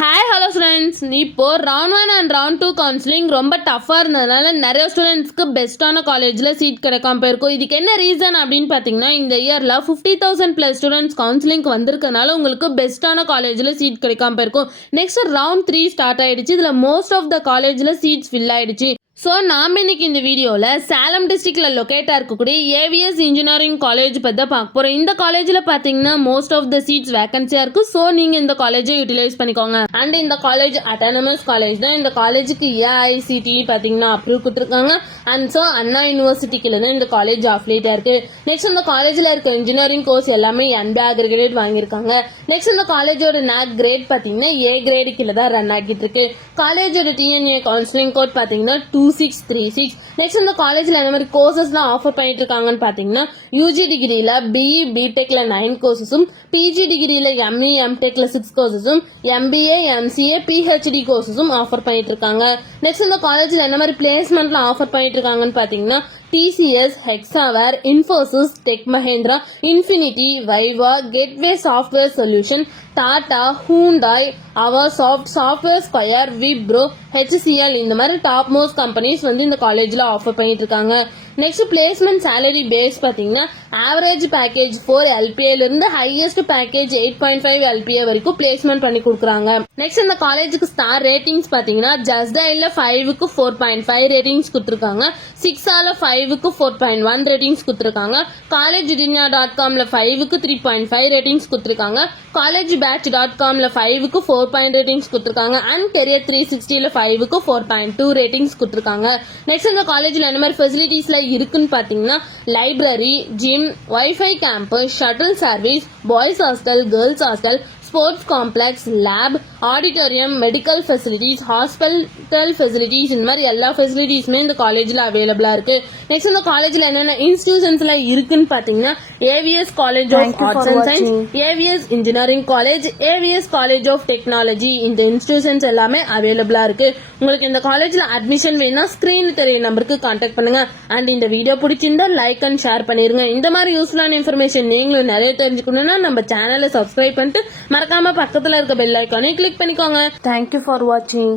Hi hello students, இப்போ round 1 and round 2 counselling ரொம்ப டஃப்பாக இருந்ததுனால நிறைய ஸ்டூடெண்ட்ஸ்க்கு பெஸ்ட்டான காலேஜில் சீட் கிடைக்காம போயிருக்கும். இதுக்கு என்ன ரீசன் அப்படின்னு பார்த்தீங்கன்னா, இந்த இயரில் 50,000+ ஸ்டூடெண்ட்ஸ் கவுன்சிலிங்க்கு வந்திருக்கனால உங்களுக்கு பெஸ்ட்டான காலேஜில் சீட் கிடைக்காம போயிருக்கும். நெக்ஸ்ட் ரவுண்ட் 3 ஸ்டார்ட் ஆகிடுச்சு. இதில் மோஸ்ட் ஆஃப் த காலேஜில் சீட்ஸ் ஃபில் ஆகிடுச்சு. ஸோ நாம் இன்னைக்கு இந்த வீடியோவில் சேலம் டிஸ்ட்ரிக்டில் லொக்கேட்டாக இருக்கக்கூடிய ஏவிஎஸ் இன்ஜினியரிங் காலேஜ் பற்றி தான் பார்க்க போகிறோம். இந்த காலேஜில் பார்த்தீங்கன்னா மோஸ்ட் ஆஃப் த சீட்ஸ் வேகன்சியாக இருக்குது. ஸோ நீங்கள் இந்த காலேஜை யூட்டிலைஸ் பண்ணிக்கோங்க. அண்ட் இந்த காலேஜ் அட்டானமஸ் காலேஜ் தான். இந்த காலேஜுக்கு ஏஐசிடி பார்த்தீங்கன்னா அப்ரூவ் கொடுத்துருக்காங்க. அண்ட் ஸோ அண்ணா யூனிவர்சிட்டிக்குள்ள தான் இந்த காலேஜ் அஃபிலியேட்டாக இருக்குது. நெக்ஸ்ட் இந்த காலேஜில் இருக்க இன்ஜினியரிங் கோர்ஸ் எல்லாமே NBA அக்ரிகேட் வாங்கியிருக்காங்க. நெக்ஸ்ட் இந்த காலேஜோட NAC கிரேட் பார்த்தீங்கன்னா A கிரேடு கீழே தான் ரன் ஆகிட்டு இருக்கு. காலேஜோட TNA கவுன்சிலிங் கோட் பார்த்தீங்கன்னா 2636. நெக்ஸ்ட் இந்த காலேஜ்ல என்ன மாதிரி கோர்சஸ்லாம் ஆஃபர் பண்ணிட்டு இருக்காங்கன்னு பாத்தீங்கன்னா, யூஜி டிகிரியில BE BTechல 9 கோர்சஸும், பிஜி டிகிரியில ME MTechல 6 கோர்சஸும், MBA MCA PhD கோர்சஸும் ஆஃபர் பண்ணிட்டு இருக்காங்க. நெக்ஸ்ட் இந்த காலேஜ்ல என்ன மாதிரி பிளேஸ்மெண்ட்லாம் ஆஃபர் பண்ணிட்டு இருக்காங்கன்னு பாத்தீங்கன்னா, TCS, Hexaware, Infosys, Tech Mahindra, Infinity, Viva, Gateway Software Solution, Tata, Hyundai, Avasoft, Software Square, Wipro, HCL இந்த மாதிரி டாப் மோஸ்ட் கம்பெனிஸ் வந்து இந்த காலேஜ்ல ஆஃபர் பண்ணிட்டு இருக்காங்க. நெக்ஸ்ட் பிளேஸ்மெண்ட் சேலரி பேஸ் பாத்தீங்கன்னா ஆவரேஜ் பேக்கேஜ் 4 LPA இருந்து ஹையஸ்ட் பேக்கேஜ் 8.5 LPA வரைக்கும் பிளேஸ்மெண்ட் பண்ணி கொடுக்குறாங்க. நெக்ஸ்ட் இந்த காலேஜுக்கு ஸ்டார் ரேட்டிங்ஸ் பாத்தீங்கன்னா ஜஸ்ட் டயல்ல 5க்கு 4.5 ரேட்டிங்ஸ் கொடுத்துருக்காங்க. 6ஆல 5க்கு 4.1 ரேட்டிங்ஸ் கொடுத்துருக்காங்க. collegedindia.comல 5க்கு 3.5 ரேட்டிங்ஸ் கொடுத்துருக்காங்க. collegebatch.comல 5க்கு 4 ரேட்டிங்ஸ் கொடுத்துருக்காங்க. அண்ட் கெரியர் 360ல 5க்கு 4.2 ரேட்டிங்ஸ் கொடுத்துருக்காங்க. நெக்ஸ்ட் இந்த காலேஜ்ல என்ன மாதிரி ஃபெசிலிட்டிஸ்ல இருக்குன்னு பாத்தீங்கன்னா, library, gym, wifi campus, shuttle service, boys hostel, girls hostel, sports complex, lab, auditorium, medical facilities, hospital facilities இந்த மாதிரி எல்லா ஃபெசிலிட்டிஸுமே இந்த காலேஜில் அவைலபிளாக இருக்கு. நெக்ஸ்ட் இந்த காலேஜில் என்னென்ன இன்ஸ்டிடியூஷன்ஸ்லாம் இருக்குன்னு பார்த்தீங்கன்னா, AVS college of arts and science, AVS engineering college, AVS college of technology இந்த இன்ஸ்டிடியூஷன்ஸ் எல்லாமே அவைலபிளாக இருக்கு. உங்களுக்கு இந்த காலேஜில் அட்மிஷன் வேணும்னா ஸ்கிரீனில் தெரிய நம்பருக்கு கான்டாக்ட் பண்ணுங்க. அண்ட் இந்த வீடியோ பிடிச்சிருந்தா லைக் அண்ட் ஷேர் பண்ணிருங்க. இந்த மாதிரி யூஸ்ஃபுல்லான இன்ஃபர்மேஷன் நீங்களும் நிறைய தெரிஞ்சுக்கணும்னா நம்ம சேனலை சப்ஸ்கிரைப் பண்ணிட்டு மறக்காம பக்கத்துல இருக்க பெல் ஐகானை கிளிக் பண்ணிக்கோங்க. Thank you for watching.